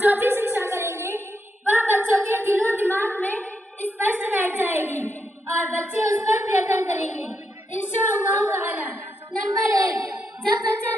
जो भी शिक्षा करेंगे वह बच्चों के दिलो दिमाग में स्पष्ट बैठ जाएगी और बच्चे उस पर प्रयत्न करेंगे इंशाअल्लाह ताला। नंबर 1, जब बच्चा